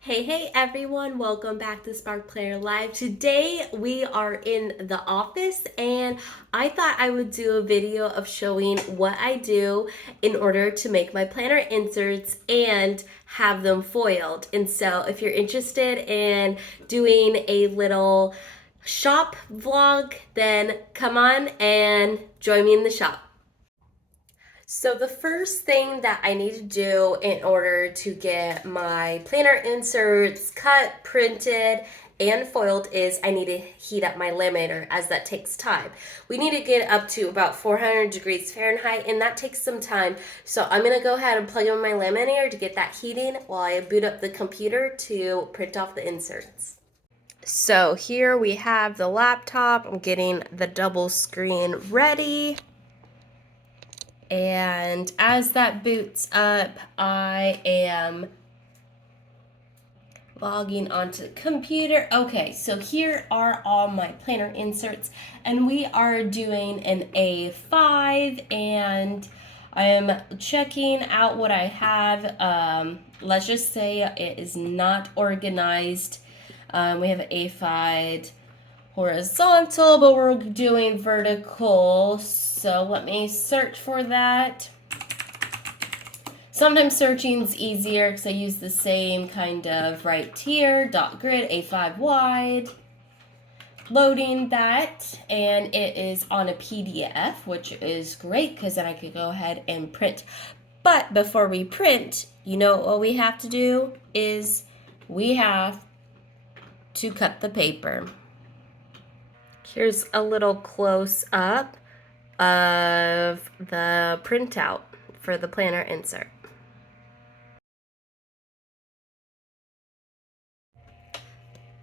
Hey everyone, welcome back to Spark Planner Live. Today we are in the office and I thought I would do a video of showing what I do in order to make my planner inserts and have them foiled. And so if you're interested in doing a little shop vlog, then come on and join me in the shop. So the first thing that I need to do in order to get my planner inserts cut, printed, and foiled is I need to heat up my laminator, as that takes time. We need to get up to about 400 degrees Fahrenheit, and that takes some time. So I'm gonna go ahead and plug in my laminator to get that heating while I boot up the computer to print off the inserts. So here we have the laptop. I'm getting the double screen ready. And as that boots up, I am logging onto the computer. Okay, so here are all my planner inserts, and we are doing an A5, and I am checking out what I have. Let's just say it is not organized. We have an A5 horizontal, but we're doing vertical. So let me search for that. Sometimes searching's easier because I use the same kind of right here, dot grid, A5 wide. Loading that, and it is on a PDF, which is great because then I could go ahead and print. But before we print, you know what we have to do is we have to cut the paper. Here's a little close up of the printout for the planner insert.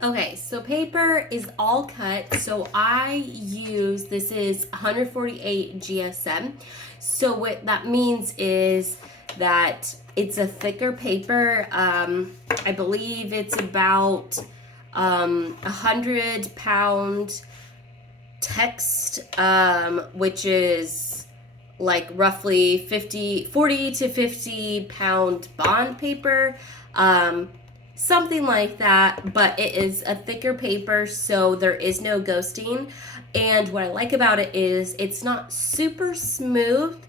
Okay, so paper is all cut. So I use, this is 148 GSM. So what that means is that it's a thicker paper. I believe it's about 100-pound text, which is like roughly 40 to 50-pound bond paper, something like that, but it is a thicker paper, so there is no ghosting. And what I like about it is it's not super smooth,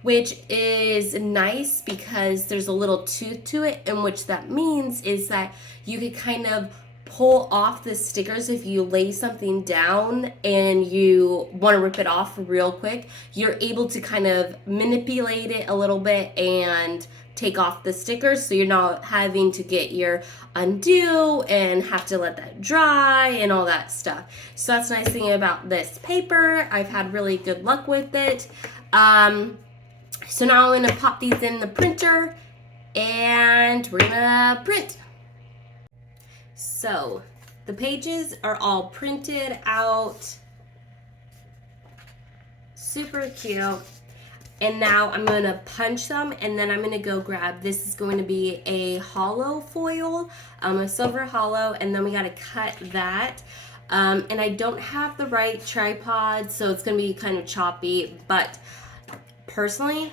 which is nice because there's a little tooth to it, and which that means is that you could kind of pull off the stickers. If you lay something down and you want to rip it off real quick, you're able to kind of manipulate it a little bit and take off the stickers, so you're not having to get your undo and have to let that dry and all that stuff. So that's the nice thing about this paper. I've had really good luck with it. So now I'm going to pop these in the printer and we're going to print. So the pages are all printed out, super cute. And now I'm going to punch them, and then I'm going to go grab, this is going to be a hollow foil, a silver hollow, and then we got to cut that. And I don't have the right tripod, so it's going to be kind of choppy, but personally,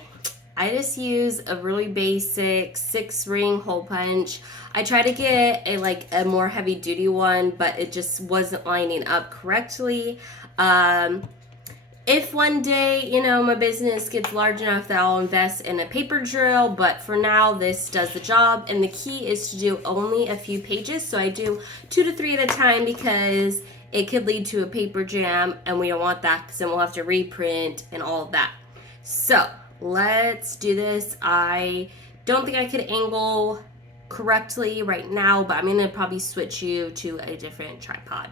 I just use a really basic 6-ring hole punch. I try to get a more heavy duty one, but it just wasn't lining up correctly. If one day, my business gets large enough that I'll invest in a paper drill, but for now, this does the job. And the key is to do only a few pages. So I do 2 to 3 at a time because it could lead to a paper jam, and we don't want that because then we'll have to reprint and all of that. So let's do this. I don't think I could angle correctly right now, but I'm going to probably switch you to a different tripod.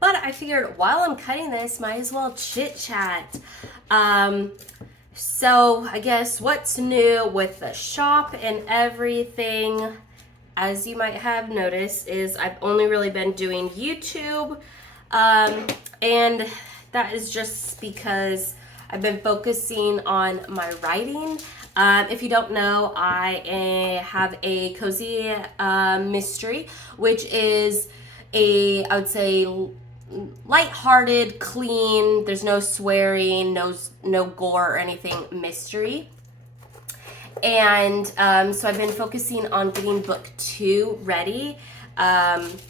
But I figured while I'm cutting this, might as well chit chat. So I guess what's new with the shop and everything, as you might have noticed, is I've only really been doing YouTube. And that is just because I've been focusing on my writing. If you don't know, I have a cozy mystery, which is I would say, lighthearted, clean, there's no swearing, no gore or anything, mystery. And so I've been focusing on getting book 2 ready,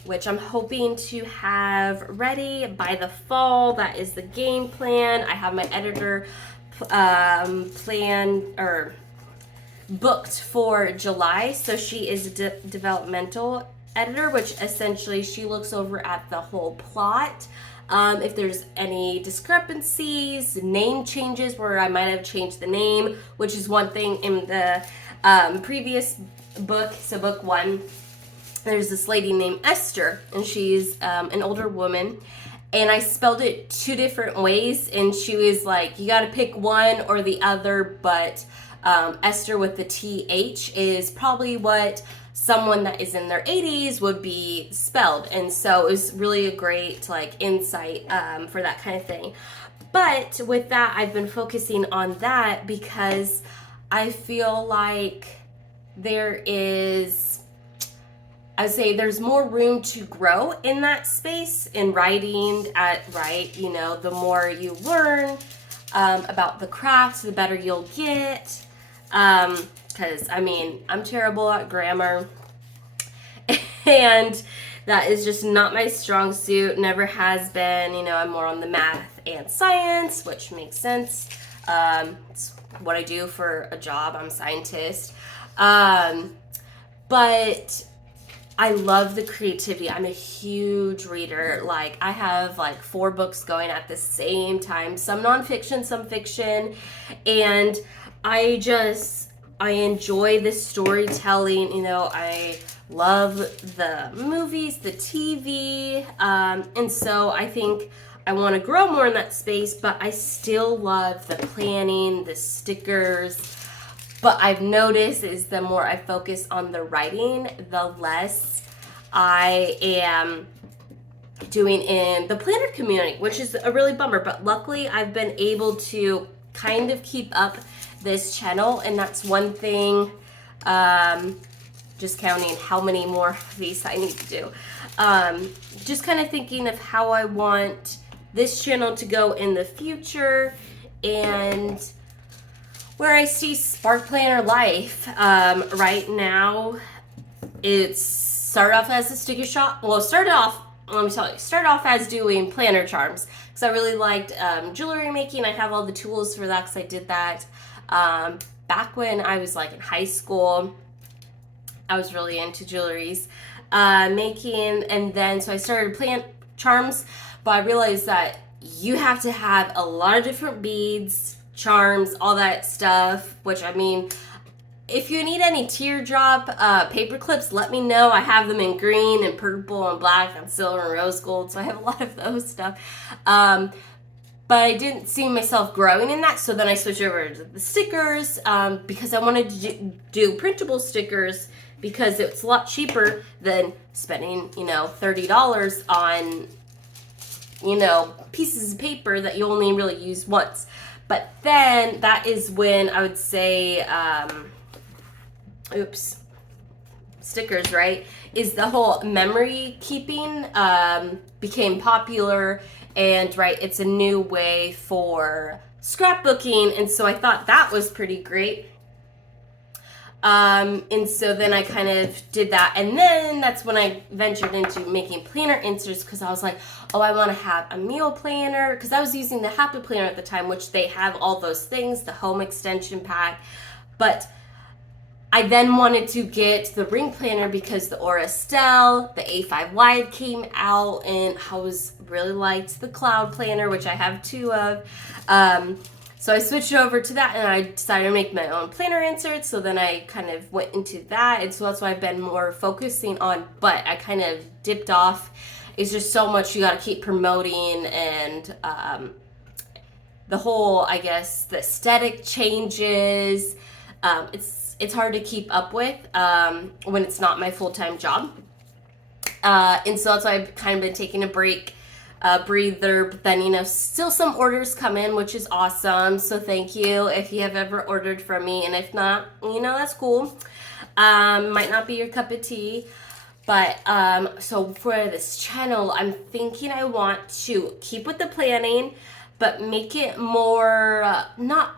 which I'm hoping to have ready by the fall. That is the game plan. I have my editor plan or booked for July. So she is a developmental editor, which essentially she looks over at the whole plot. If there's any discrepancies, name changes where I might have changed the name, which is one thing in the previous book. So book 1, there's this lady named Esther, and she's an older woman. And I spelled it 2 different ways, and she was like, you got to pick one or the other, but Esther with the TH is probably what someone that is in their 80s would be spelled. And so it was really a great like insight for that kind of thing. But with that, I've been focusing on that because I feel like there is, I would say there's more room to grow in that space in writing you know, the more you learn about the craft, the better you'll get. Because I mean, I'm terrible at grammar, and that is just not my strong suit, never has been. You know, I'm more on the math and science, which makes sense. It's what I do for a job. I'm a scientist. But I love the creativity. I'm a huge reader. Like, I have like 4 books going at the same time, some nonfiction, some fiction, and I enjoy the storytelling. You know, I love the movies, the TV, and so I think I want to grow more in that space, but I still love the planning, the stickers. But I've noticed is the more I focus on the writing, the less I am doing in the planner community, which is a really bummer. But luckily, I've been able to kind of keep up this channel, and that's one thing. Just counting how many more of these I need to do. Just kind of thinking of how I want this channel to go in the future, and where I see Spark Planner life. Right now, it's started off as a sticker shop. Well, started off as doing planner charms because I really liked jewelry making. I have all the tools for that because I did that back when I was like in high school. I was really into jewelries making, and then so I started plant charms, but I realized that you have to have a lot of different beads, charms, all that stuff, which I mean, if you need any teardrop paper clips, let me know. I have them in green and purple and black and silver and rose gold, so I have a lot of those stuff. But I didn't see myself growing in that, so then I switched over to the stickers because I wanted to do printable stickers because it's a lot cheaper than spending, you know, $30 on, you know, pieces of paper that you only really use once. But then that is when I would say, stickers, right? Is the whole memory keeping became popular, and right, it's a new way for scrapbooking, and so I thought that was pretty great. And so then I kind of did that, and then that's when I ventured into making planner inserts because I was like, oh, I want to have a meal planner, because I was using the Happy Planner at the time, which they have all those things, the home extension pack, but I then wanted to get the ring planner because the Aura Estelle, the A5 Wide came out, and I was really liked the Cloud Planner, which I have 2 of. So I switched over to that, and I decided to make my own planner inserts. So then I kind of went into that, and so that's what I've been more focusing on. But I kind of dipped off. It's just so much you got to keep promoting, and the whole, I guess, the aesthetic changes. It's hard to keep up with when it's not my full-time job. And so that's why I've kind of been taking a break, breather, but then, you know, still some orders come in, which is awesome. So thank you if you have ever ordered from me. And if not, you know, that's cool. Might not be your cup of tea. But so for this channel, I'm thinking I want to keep with the planning, but make it more not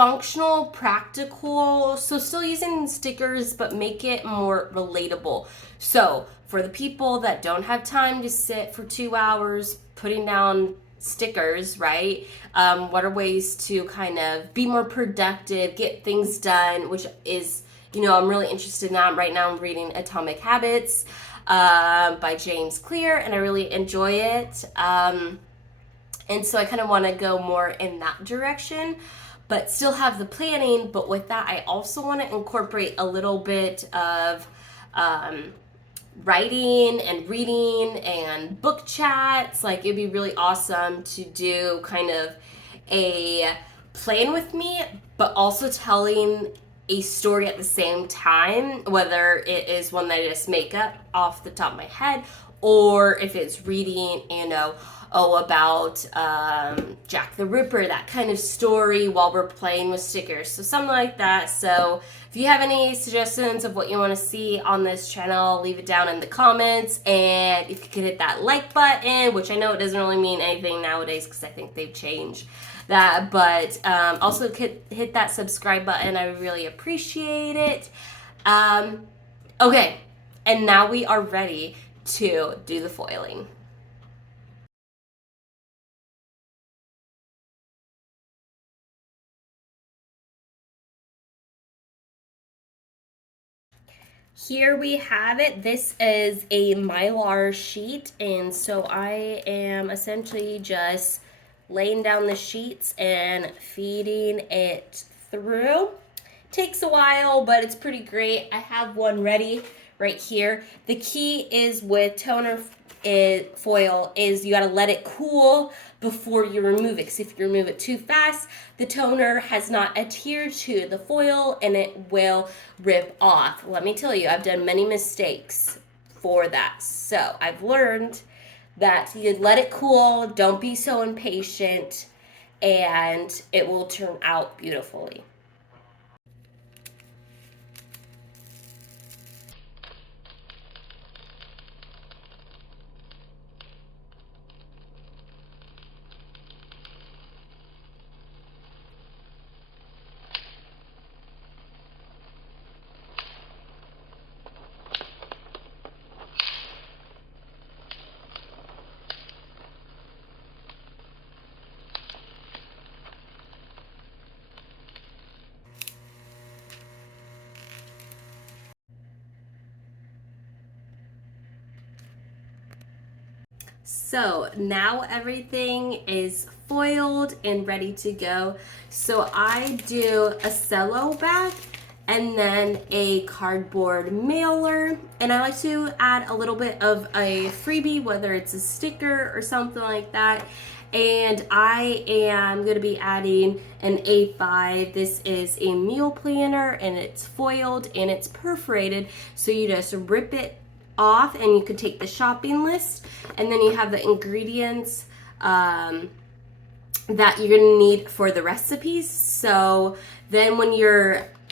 functional, practical, so still using stickers, but make it more relatable. So for the people that don't have time to sit for 2 hours putting down stickers, right? What are ways to kind of be more productive, get things done, which is, I'm really interested in that. Right now I'm reading Atomic Habits by James Clear, and I really enjoy it. And so I kind of want to go more in that direction, but still have the planning. But with that, I also want to incorporate a little bit of writing and reading and book chats. Like, it'd be really awesome to do kind of a plan with me, but also telling a story at the same time, whether it is one that I just make up off the top of my head, or if it's reading, about Jack the Ripper, that kind of story while we're playing with stickers. So something like that. So if you have any suggestions of what you want to see on this channel, leave it down in the comments. And if you could hit that like button, which I know it doesn't really mean anything nowadays because I think they've changed that, but also hit that subscribe button. I would really appreciate it. Okay, and now we are ready to do the foiling. Here we have it. This is a Mylar sheet, and so I am essentially just laying down the sheets and feeding it through. Takes a while, but it's pretty great. I have one ready right here. The key is with toner foil is you got to let it cool before you remove it, because if you remove it too fast, the toner has not adhered to the foil and it will rip off. Let me tell you, I've done many mistakes for that. So I've learned that you let it cool, don't be so impatient, and it will turn out beautifully. So now everything is foiled and ready to go. So I do a cello back and then a cardboard mailer, and I like to add a little bit of a freebie, whether it's a sticker or something like that. And I am going to be adding an A5. This is a meal planner, and it's foiled and it's perforated, so you just rip it off and you could take the shopping list, and then you have the ingredients that you're gonna need for the recipes. So then when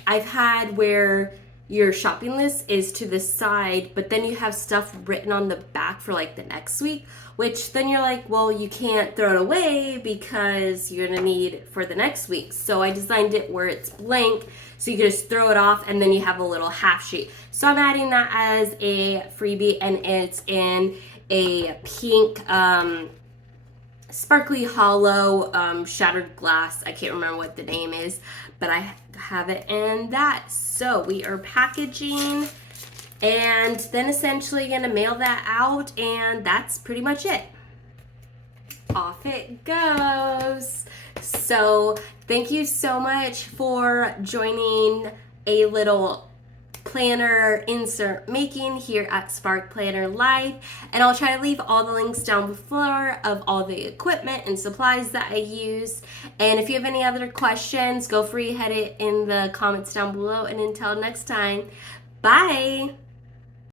I've had where your shopping list is to the side, but then you have stuff written on the back for like the next week, which then you're like, well, you can't throw it away because you're gonna need it for the next week. So I designed it where it's blank, so you can just throw it off and then you have a little half sheet. So I'm adding that as a freebie, and it's in a pink sparkly hollow shattered glass. I can't remember what the name is, but I have it in that. So we are packaging and then essentially gonna mail that out, and that's pretty much it. Off it goes. So thank you so much for joining a little planner insert making here at Spark Planner Live, and I'll try to leave all the links down below of all the equipment and supplies that I use. And if you have any other questions, go free, head it in the comments down below, and until next time, bye.